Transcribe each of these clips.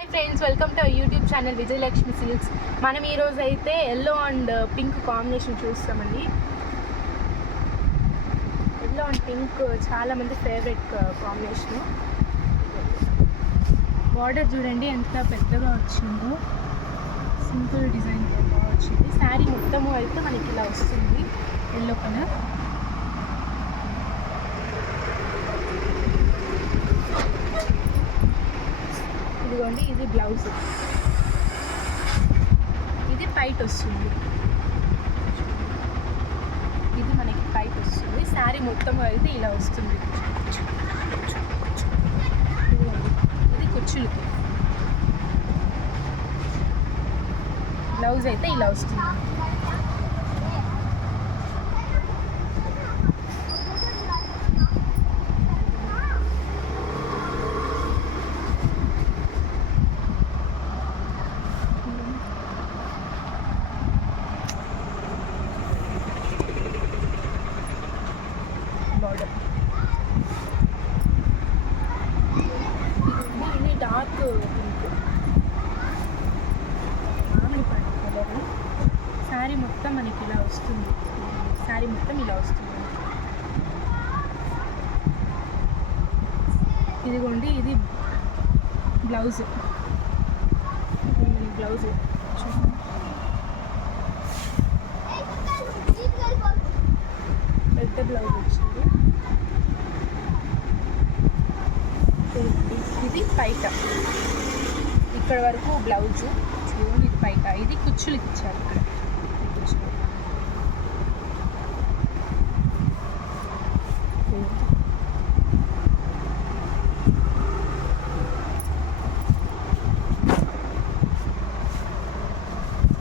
Hi friends, welcome to YouTube channel Vijayalakshmi సిల్క్స్. మనం ఈరోజు అయితే ఎల్లో అండ్ పింక్ కాంబినేషన్ చూస్తామండి. ఎల్లో అండ్ పింక్ చాలామంది ఫేవరెట్ కాంబినేషను. బార్డర్ చూడండి ఎంత పెద్దగా వచ్చిందో, సింపుల్ డిజైన్ బాగా వచ్చింది. శారీ మొత్తము అయితే మనకి ఇలా వస్తుంది, ఎల్లో కలర్. ఇదిగోండి, ఇది బ్లౌజ్, ఇది పైట్ వస్తుంది, ఇది మనకి పైట్ వస్తుంది. శారీ మొత్తం అయితే ఇలా వస్తుంది. ఇదిగోండి, ఇది కుచ్చులకి. బ్లౌజ్ అయితే ఇలా వస్తుంది. బార్డర్ ఇది డార్క్ పింక్, మామిడి పండు కలర్. శారీ మొత్తం మనకి ఇలా వస్తుంది. శారీ మొత్తం ఇలా వస్తుంది. ఇదిగోండి, ఇది బ్లౌజ్. బ్లౌజ్ పెద్ద బ్లౌజ్ వచ్చింది. ఇది పైట, ఇక్కడ వరకు బ్లౌజు చూడండి. ఇది పైట, ఇది కుచ్చులకి ఇచ్చారు. ఇక్కడ కుచ్చులు.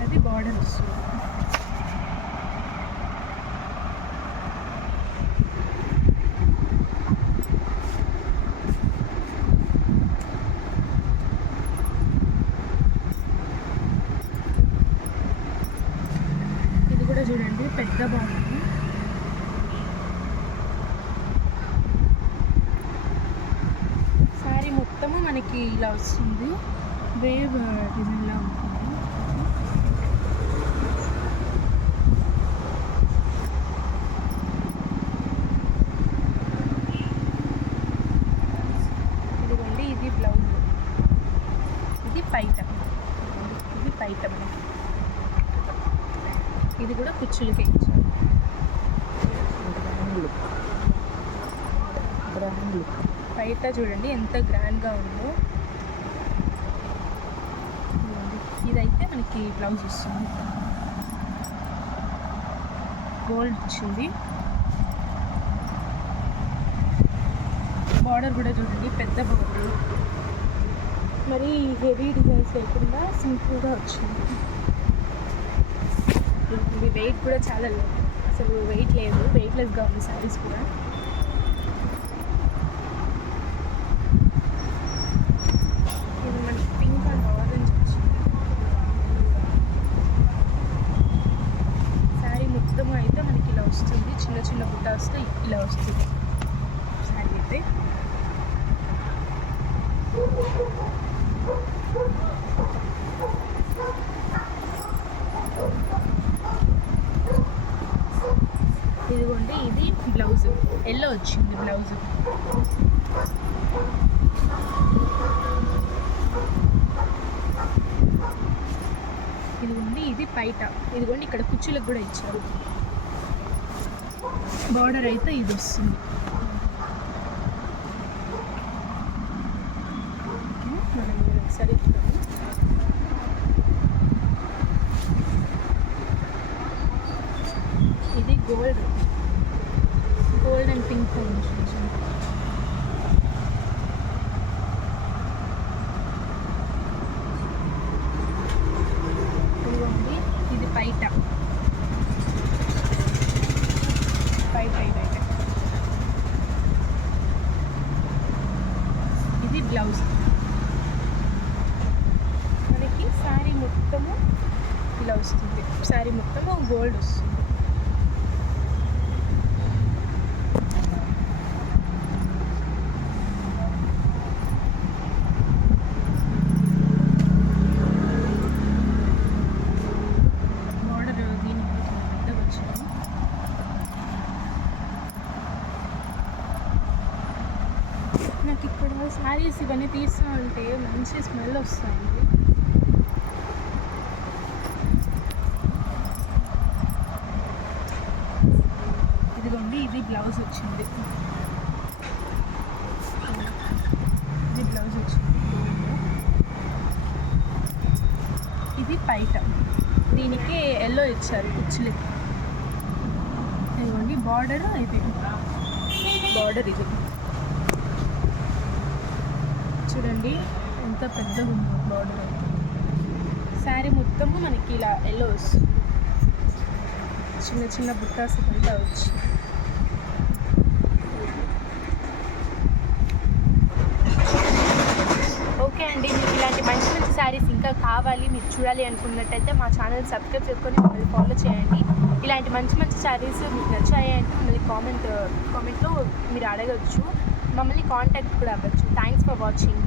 అది బార్డర్ వస్తుంది. చూడండి, పెద్ద బాగుంది. శారీ మొత్తము మనకి ఇలా వస్తుంది, వేవ్ డిజైన్లా ఉంటుంది. ఇదిగోండి, ఇది బ్లౌజ్, ఇది పైట. ఇది పైట మనకి. ఇది కూడా కుచ్చులకే ఇచ్చారు. బయట చూడండి ఎంత గ్రాండ్గా ఉందో. ఇదైతే మనకి బ్లౌజ్ వస్తుంది, గోల్డ్ వచ్చింది. బార్డర్ కూడా చూడండి, పెద్ద బార్డర్. మరి హెవీ డిజైన్స్ లేకుండా సింపుల్గా వచ్చింది. ఇది వెయిట్ కూడా చాలా లేదు, అసలు వెయిట్ లేదు, వెయిట్లెస్గా ఉంది శారీస్ కూడా. ఇది మనకి పింక్ అండ్ ఆరెంజ్ వచ్చింది. శారీ మొత్తం అయితే మనకి ఇలా వస్తుంది, చిన్న చిన్న బుట్టాస్తో ఇలా వస్తుంది శారీ అయితే. ఇదిగోండి, ఇది బ్లౌజ్, ఎల్లో వచ్చింది బ్లౌజ్. ఇదిగోండి, ఇది పైట. ఇదిగోండి, ఇక్కడ కుచ్చులకు కూడా ఇచ్చారు. బార్డర్ అయితే ఇది వస్తుంది. మనం ఒకసారి ఇది gold, gold and pink combination. ఇదిగోండి, ఇది పైట. పైట ఇదైతే. ఇది బ్లౌజ్. మనకి శారీ మొత్తము ఇలా వస్తుంది. శారీ మొత్తము గోల్డ్ వస్తుంది. కట్టుకుంటే మంచి స్మెల్ వస్తుంది. ఇదిగోండి, ఇది బ్లౌజ్ వచ్చింది. ఇది బ్లౌజ్ వచ్చింది. ఇది పైట, దీనికి ఎల్లో ఇచ్చారు కుచ్చులు. ఇదిగోండి బార్డర్, ఇది బార్డర్. ఇది చూడండి ఎంత పెద్దగా ఉందో బార్డర్. శారీ మొత్తము మనకి ఇలా ఎల్లో వస్తుంది, చిన్న చిన్న బుట్టాస్ అంతా వచ్చి. ఓకే అండి, మీకు ఇలాంటి మంచి మంచి శారీస్ ఇంకా కావాలి, మీరు చూడాలి అనుకున్నట్టయితే మా ఛానల్ సబ్స్క్రైబ్ చేసుకొని మమ్మల్ని ఫాలో చేయండి. ఇలాంటి మంచి మంచి శారీస్ మీకు నచ్చాయి అంటే మమ్మల్ని కామెంట్లో మీరు అడగచ్చు, మమ్మల్ని కాంటాక్ట్ కూడా అవ్వచ్చు. Thanks for watching.